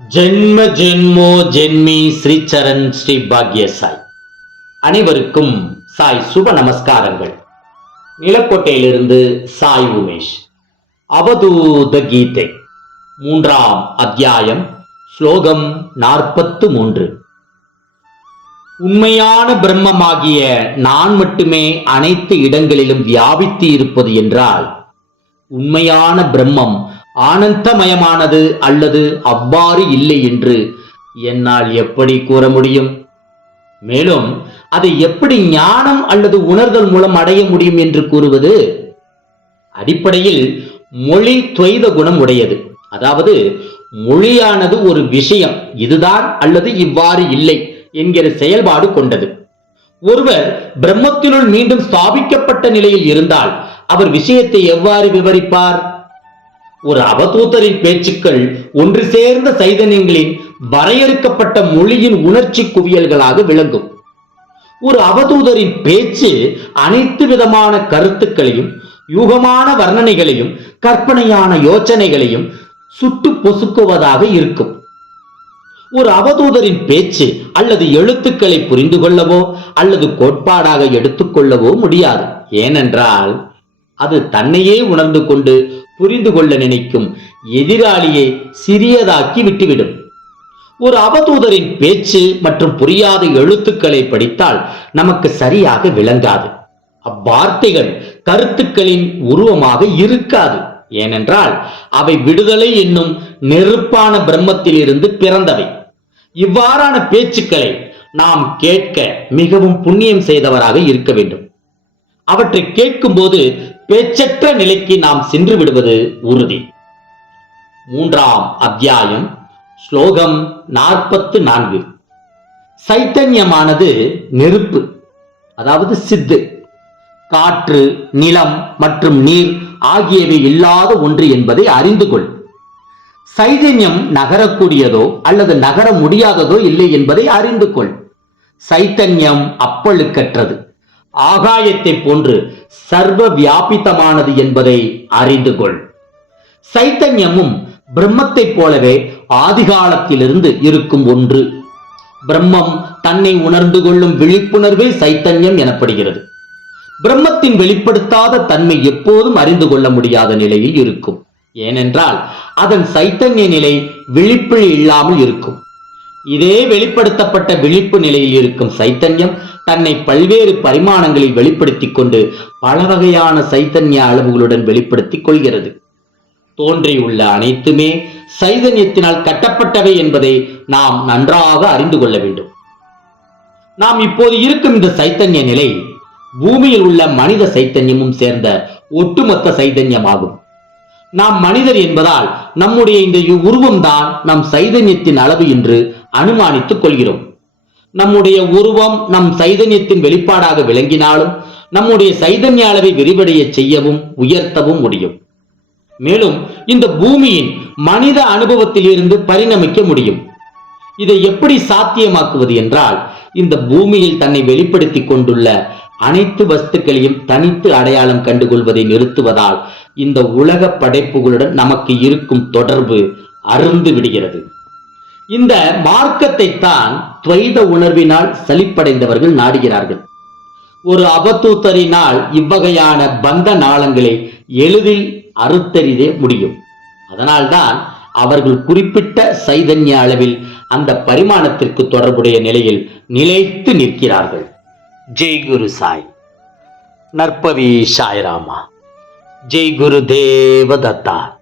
ஜென்ம ஜென்மோ ஜென்மி ஸ்ரீச்சரண் ஸ்ரீ பாக்ய சாய் அனைவருக்கும் சாய் சுப நமஸ்காரங்கள். நிலக்கோட்டையிலிருந்து சாய் உமேஷ். அவதூத கீதை மூன்றாம் அத்தியாயம் ஸ்லோகம் நாற்பத்து மூன்று உண்மையான பிரம்மமாகிய நான் மட்டுமே அனைத்து இடங்களிலும் வியாபித்து இருப்பது என்றால் உண்மையான பிரம்மம் ஆனந்தமயமானது அல்லது அவ்வாறு இல்லை என்று என்னால் எப்படி கூற முடியும்? மேலும் அதை எப்படி ஞானம் அல்லது உணர்தல் மூலம் அடைய முடியும் என்று கூறுவது? அடிப்படையில் மொழி துவைத குணம் உடையது. அதாவது மொழியானது ஒரு விஷயம் இதுதான் அல்லது இவ்வாறு இல்லை என்கிற செயல்பாடு கொண்டது. ஒருவர் பிரம்மத்தினுள் மீண்டும் ஸ்தாபிக்கப்பட்ட நிலையில் இருந்தால் அவர் விஷயத்தை எவ்வாறு விவரிப்பார்? ஒரு அவதூதரின் பேச்சுக்கள் ஒன்று சேர்ந்த சைதன்யங்களின் வரையறுக்கப்பட்ட மொழியின் உணர்ச்சி குவியல்களாக விளங்கும். ஒரு அவதூதரின் பேச்சு அனைத்து விதமான கருத்துக்களையும் யூகமான வர்ணனைகளையும் கற்பனையான யோசனைகளையும் சுட்டு பொசுக்குவதாக இருக்கும். ஒரு அவதூதரின் பேச்சு அல்லது எழுத்துக்களை புரிந்து கொள்ளவோ அல்லது கோட்பாடாக எடுத்துக்கொள்ளவோ முடியாது. ஏனென்றால் அது தன்னையே உணர்ந்து கொண்டு புரிந்து கொள்ள நினைக்கும் எதிராளியை சிறியதாக்கி விட்டுவிடும். ஒரு அவதூதரின் பேச்சு மற்றும் புரியாத எழுத்துக்களை படித்தால் நமக்கு சரியாக விளங்காது. அவ்வார்த்தைகள் கருத்துக்களின் உருவமாக இருக்காது. ஏனென்றால் அவை விடுதலை என்னும் நெருப்பான பிரம்மத்திலிருந்து பிறந்தவை. இவ்வாறான பேச்சுக்களை நாம் கேட்க மிகவும் புண்ணியம் செய்தவராக இருக்க வேண்டும். அவற்றை கேட்கும்போது பேச்சற்ற நிலைக்கு நாம் சென்று விடுவது உறுதி. மூன்றாம் அத்தியாயம் ஸ்லோகம் நாற்பத்து நான்கு. சைத்தன்யமானது நெருப்பு அதாவது சித்து காற்று நிலம் மற்றும் நீர் ஆகியவை இல்லாத ஒன்று என்பதை அறிந்து கொள். சைதன்யம் நகரக்கூடியதோ அல்லது நகர முடியாததோ இல்லை என்பதை அறிந்து கொள். சைத்தன்யம் அப்பழுக்கற்றது. ஆகாயத்தை போன்று சர்வ வியாபித்தமானது என்பதை அறிந்து கொள். சைத்தன்யமும் பிரம்மத்தைப் போலவே ஆதிகாலத்திலிருந்து இருக்கும் ஒன்று. பிரம்மம் தன்னை உணர்ந்து கொள்ளும் விழிப்புணர்வே சைத்தன்யம் எனப்படுகிறது. பிரம்மத்தின் வெளிப்படுத்தாத தன்மை எப்போதும் அறிந்து கொள்ள முடியாத நிலையில் இருக்கும். ஏனென்றால் அதன் சைத்தன்ய நிலை விழிப்பில் இல்லாமல் இருக்கும். இதே வெளிப்படுத்தப்பட்ட விழிப்பு நிலையில் இருக்கும் சைத்தன்யம் தன்னை பல்வேறு பரிமாணங்களில் வெளிப்படுத்திக் கொண்டு பல வகையான சைத்தன்ய அளவுகளுடன் வெளிப்படுத்திக் கொள்கிறது. தோன்றியுள்ள அனைத்துமே சைதன்யத்தினால் கட்டப்பட்டவை என்பதை நாம் நன்றாக அறிந்து கொள்ள வேண்டும். நாம் இப்போது இருக்கும் இந்த சைத்தன்ய நிலை பூமியில் உள்ள மனித சைத்தன்யமும் சேர்ந்த ஒட்டுமொத்த சைதன்யமாகும். நாம் மனிதர் என்பதால் நம்முடைய இந்த உருவம்தான் நம் சைதன்யத்தின் அளவு என்று அனுமானித்துக் கொள்கிறோம். நம்முடைய உருவம் நம் சைதன்யத்தின் வெளிப்பாடாக விளங்கினாலும் நம்முடைய சைதன்ய அளவை விரிவடைய செய்யவும் உயர்த்தவும் முடியும். மேலும் இந்த பூமியின் மனித அனுபவத்தில் இருந்து பரிணமிக்க முடியும். இதை எப்படி சாத்தியமாக்குவது என்றால் இந்த பூமியில் தன்னை வெளிப்படுத்திக் கொண்டுள்ள அனைத்து வஸ்துக்களையும் தனித்து அடையாளம் கண்டுகொள்வதை நிறுத்துவதால் இந்த உலக படைப்புகளுடன் நமக்கு இருக்கும் தொடர்பு அருந்து விடுகிறது இந்த மார்க்கத்தை தான் துவைத உணர்வினால் சலிப்படைந்தவர்கள் நாடுகிறார்கள். ஒரு அபத்தூத்தரினால் இவ்வகையான பந்த நாளங்களை எளிதில் அறுத்தறிதே முடியும். அதனால்தான் அவர்கள் குறிப்பிட்ட சைதன்ய அளவில் அந்த பரிமாணத்திற்கு தொடர்புடைய நிலையில் நிலைத்து நிற்கிறார்கள். ஜெய் குரு சாய். நற்பவி சாய்ராமா. ஜெய் குரு தேவதத்தா.